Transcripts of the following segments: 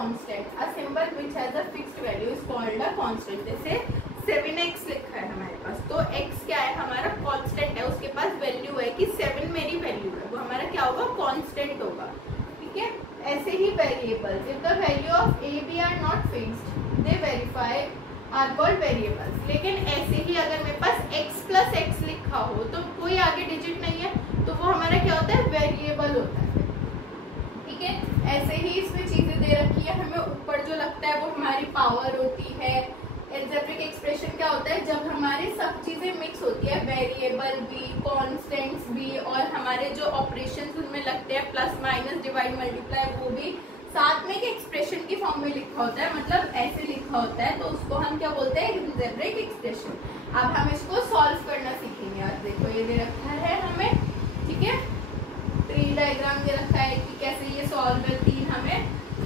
Constant, a symbol which has a fixed value is called a constant. जैसे 7x लिखा है हमारे पास, तो x क्या है हमारा कांस्टेंट है, उसके पास वैल्यू है कि 7 मेरी वैल्यू है, वो हमारा क्या होगा कांस्टेंट होगा, ठीक है। ऐसे ही variables, if the value of a b are not fixed they verify are called variables. लेकिन ऐसे ही अगर मेरे पास x प्लस एक्स लिखा हो तो कोई आगे डिजिट नहीं है, तो वो हमारा क्या होता है वेरिएबल होता है, ठीक है। ऐसे ही इसमें चीजें दे रखी है, हमें ऊपर जो लगता है वो हमारी पावर होती है। एल्जेब्रिक एक्सप्रेशन क्या होता है, जब हमारे सब चीजें मिक्स होती है, वेरिएबल भी, कॉन्स्टेंट्स भी, और हमारे जो ऑपरेशंस उनमें लगते हैं प्लस माइनस डिवाइड मल्टीप्लाई, वो भी साथ में एक एक्सप्रेशन की फॉर्म में लिखा होता है, मतलब ऐसे लिखा होता है, तो उसको हम क्या बोलते हैं एल्जेब्रिक एक्सप्रेशन। अब हम इसको सॉल्व करना सीखेंगे। और देखो ये दे रखा है हमें, ठीक है, ट्री डायग्राम दे रखा है कि कैसे ये सॉल्व है, 3 हमें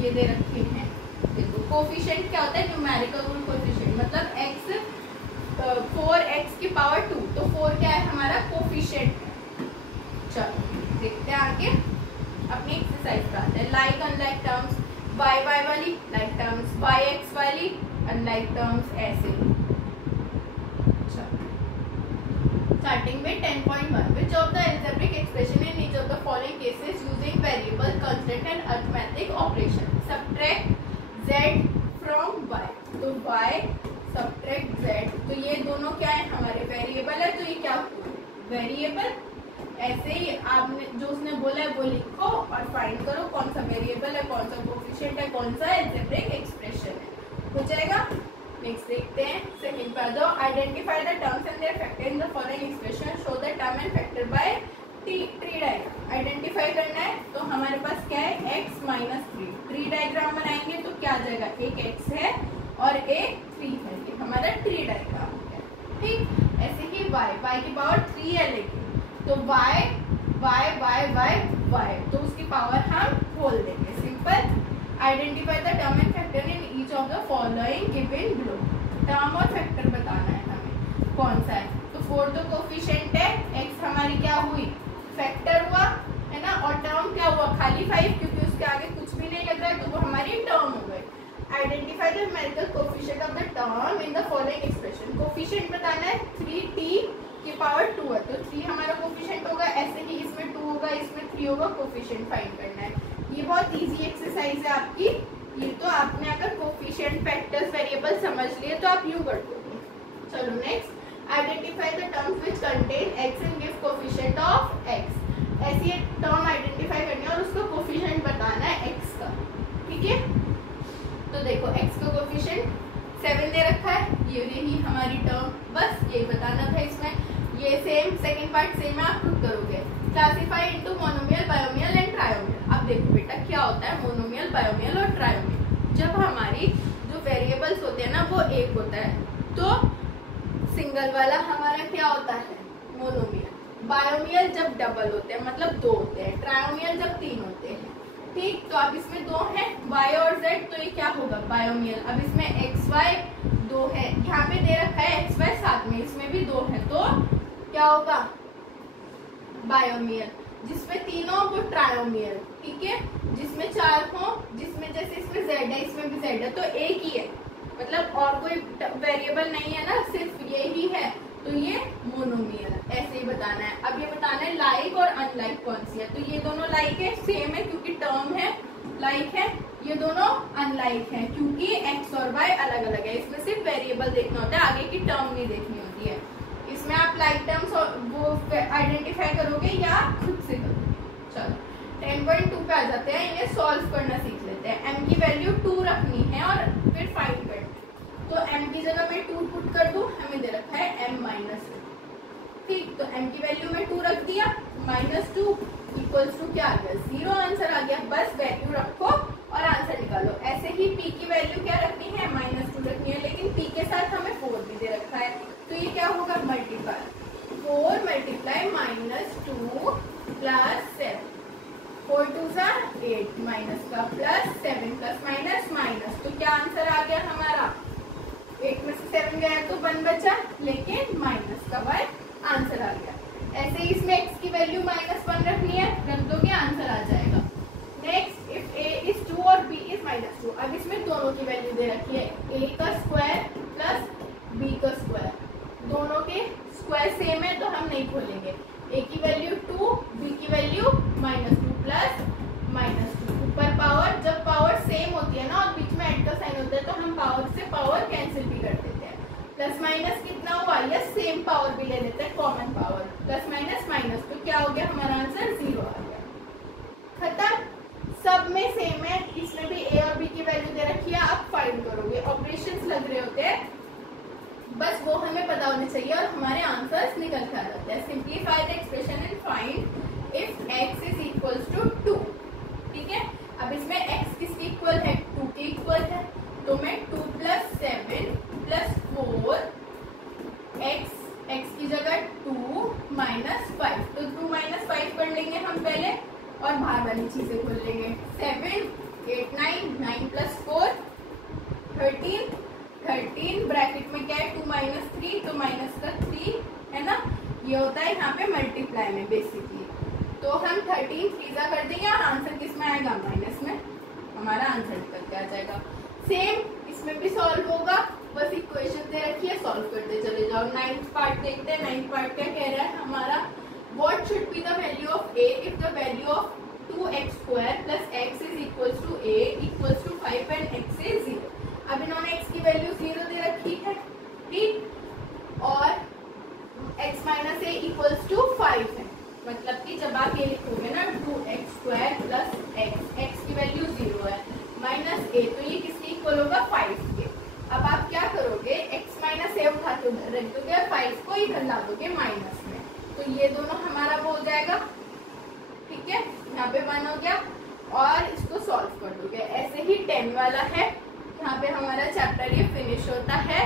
ये दे रखे हैं। देखो कोफिशिएंट क्या होता है, न्यूमेरिकल रूल कोफिशिएंट, मतलब x 4x की पावर 2, तो 4 क्या है हमारा कोफिशिएंट है। चलो देखते हैं आगे अपनी एक्सरसाइज पे आते हैं। लाइक अनलाइक टर्म्स, y वाली लाइक टर्म्स, yx वाली अनलाइक टर्म्स, ऐसे। Starting with 10.1, which of the algebraic expression in each of the following cases using variable, constant and arithmetic operation? Subtract z from y, तो y subtract z, तो ये दोनों क्या है हमारे variable है, तो ये क्या वेरिएबल। ऐसे ही आपने जो उसने बोला है वो लिखो और फाइंड करो कौन सा वेरिएबल है, कौन सा कोफिशिएंट है, कौन सा algebraic expression है, हो जाएगा। नेक्स्ट देखते हैं सेकंड पर, two identify the terms and their factor in the following expression, show the term and factor by tree diagram. Identify करना है, तो हमारे पास क्या है x माइनस 3, ट्री डायग्राम बनाएंगे तो क्या आ जाएगा, एक x है और एक 3 है, ये हमारा ट्री डायग्राम है, ठीक। ऐसे ही y की पावर 3 है, लेकिन तो y, तो उसकी पावर हम खोल देंगे, simple. Identify the term and factor in each of the following given below, term और फैक्टर बताना है हमें कौन सा है। तो 4 तो कोफिशिएंट है, x हमारी क्या हुई फैक्टर हुआ है ना, और टर्म क्या हुआ खाली 5, क्योंकि उसके आगे कुछ भी नहीं लग रहा है, तो वो हमारी टर्म हो गई। Identify the numerical coefficient of the term in the following expression, coefficient बताना है 3t की पावर 2 है, तो 3 हमारा कोफिशिएंट होगा। ऐसे ही इसमें 2 होगा, इसमें 3 होगा, कोफिशिएंट फाइंड करना है। ये बहुत इजी एक्सरसाइज है आपकी, ये तो आपने अगर कोफिशिएंट फैक्टर्स वेरिएबल समझ लिए तो आप यूं कर दोगे। चलो next, identify the terms which contain x and give coefficient of x। ऐसी एक टर्म आइडेंटिफाई करनी है और उसका कोफिशिएंट बताना है x का, ठीक है। तो देखो x का कोफिशिएंट 7 दे रखा है, ये रही हमारी टर्म, बस यही बताना था इसमें। ये सेम सेकंड पार्ट सेम है, आप खुद करोगे। Classify into monomial, binomial and trinomial. अब देखो बेटा क्या होता है मोनोमियल, बायोमियल और ट्रायोमियल। जब हमारी जो वेरिएबल्स होते हैं ना वो एक होता है, तो सिंगल वाला हमारा क्या होता है मोनोमियल। बायोमियल जब डबल होते हैं मतलब 2 होते हैं, ट्रायोमियल जब 3 होते हैं, ठीक। तो अब इसमें 2 है y और z, तो ये क्या होगा बायोमियल। अब इसमें x y 2 है, यहाँ पे दे रखा है x y साथ में, इसमें भी 2 है, तो क्या होगा बायोमियल। जिसमें 3 हो वो ट्रायोमियल, ठीक है। जिसमें 4 हो, जिसमें जैसे इसमें z है इसमें भी z है, तो एक ही है, मतलब और कोई वेरिएबल नहीं है ना, सिर्फ ये ही है, तो ये मोनोमियल। ऐसे ही बताना है। अब ये बताना है लाइक और अनलाइक कौन सी है, तो ये दोनों लाइक है, सेम है क्योंकि टर्म है, लाइक है। ये दोनों अनलाइक है क्योंकि x और y अलग अलग है। इसमें सिर्फ वेरिएबल देखना होता है, आगे की टर्म नहीं देखनी होती है। इसमें आप लाइक टर्म्स वो आइडेंटिफाई करोगे या खुद से करोगे। चलो 10.2 पे आ जाते हैं, इन्हें सॉल्व करना सीख लेते हैं। m की वैल्यू 2 रखनी है और फिर फाइंड करना है, तो m की जगह मैं 2 पुट कर दूं, हमें दे रखा है m माइनस, ठीक। तो m की वैल्यू में 2 रख दिया, -2 इक्वल्स टू क्या आ गया 0, आंसर आ गया। बस वैल्यू रखो और आंसर निकालो। ऐसे ही p की वैल्यू क्या रखनी है -2 रखनी है, लेकिन p के साथ हमें 4 भी दे रखा है, तो ये क्या होगा मल्टीप्लाई 4 मल्टीप्लाई -2 प्लस 7, 4 2 8 माइनस का प्लस 7 प्लस माइनस माइनस, तो क्या आंसर आ गया हमारा 8 में से 7 गया तो 1 बचा, लेकिन माइनस का y आंसर आ गया। ऐसे ही इसमें x की वैल्यू -1 रखनी है, रख दोगे आंसर आ जाएगा। नेक्स्ट, इफ a is 2 और b is -2, अब दे रखी है a का स्क्वायर प्लस b का स्क्वायर, दोनों के स्क्वायर सेम है तो हम नहीं खोलेंगे। a की वैल्यू 2, b की वैल्यू -2 प्लस -2, ऊपर पावर, जब पावर सेम होती है ना और बीच में ऐड का साइन होता है तो हम पावर से पावर कैंसिल भी कर देते हैं। प्लस माइनस कितना हुआ, या सेम पावर भी ले लेते हैं, common power, plus minus minus, तो क्या हो गया हमारा आंसर 0 आ गया। खत्म, सब में सेम है, इसमें भी a और b की वैल्यू दे रखी है, आप फाइंड करोगे, ऑपरेशंस लग रहे होते हैं, बस वो हमें पता होने चाहिए और हमारे आंसर्स निकल कर आते हैं। Simplify the expression and find if x is equals to 2। ठीक है, अब इसमें x किसके इक्वल है, 2 के इक्वल है, तो मैं 2 + 7 + 4 x की जगह 2 - 5, तो 2 - 5 कर लेंगे हम पहले और बाहर वाली चीजें खोल लेंगे। 7 8 9 9 + 4 13 ब्रैकेट में क्या है 2 - 3, तो माइनस का 3 है ना, ये होता है यहाँ पे मल्टीप्लाई में बेसिकली। तो हम 13 3 कर देंगे और आंसर किस में आएगा, माइनस में, हमारा आंसर निकल के आ जाएगा। सेम इसमें भी सॉल्व होगा, बस इक्वेशन दे रखी है, सॉल्व करते चले जाओ। 9th पार्ट देखते हैं। 9th पार्ट क्या कह रहा है हमारा, what should be the value of a if the value of 2x² + x is equals to a equals to 5 and x is 0। अब इन्होंने x की वैल्यू 0 दे रखी है, ठीक, और x - a इक्वल्स टू 5 है, मतलब कि जब आप ये लिखोगे ना 2x² + x की वैल्यू 0 है, -a, तो ये किसके इक्वल होगा, 5 के। अब आप क्या करोगे, x - a उठा के उधर रख दोगे और 5 को इधर ला दोगे माइनस में, तो ये दोनों हमारा वो हो जाएगा। ठीक है, यहाँ पे 1 हो गया और इसको सॉल्व कर दोगे। ऐसे ही 10 वाला है, यहाँ पे हमारा चैप्टर ये फिनिश होता है।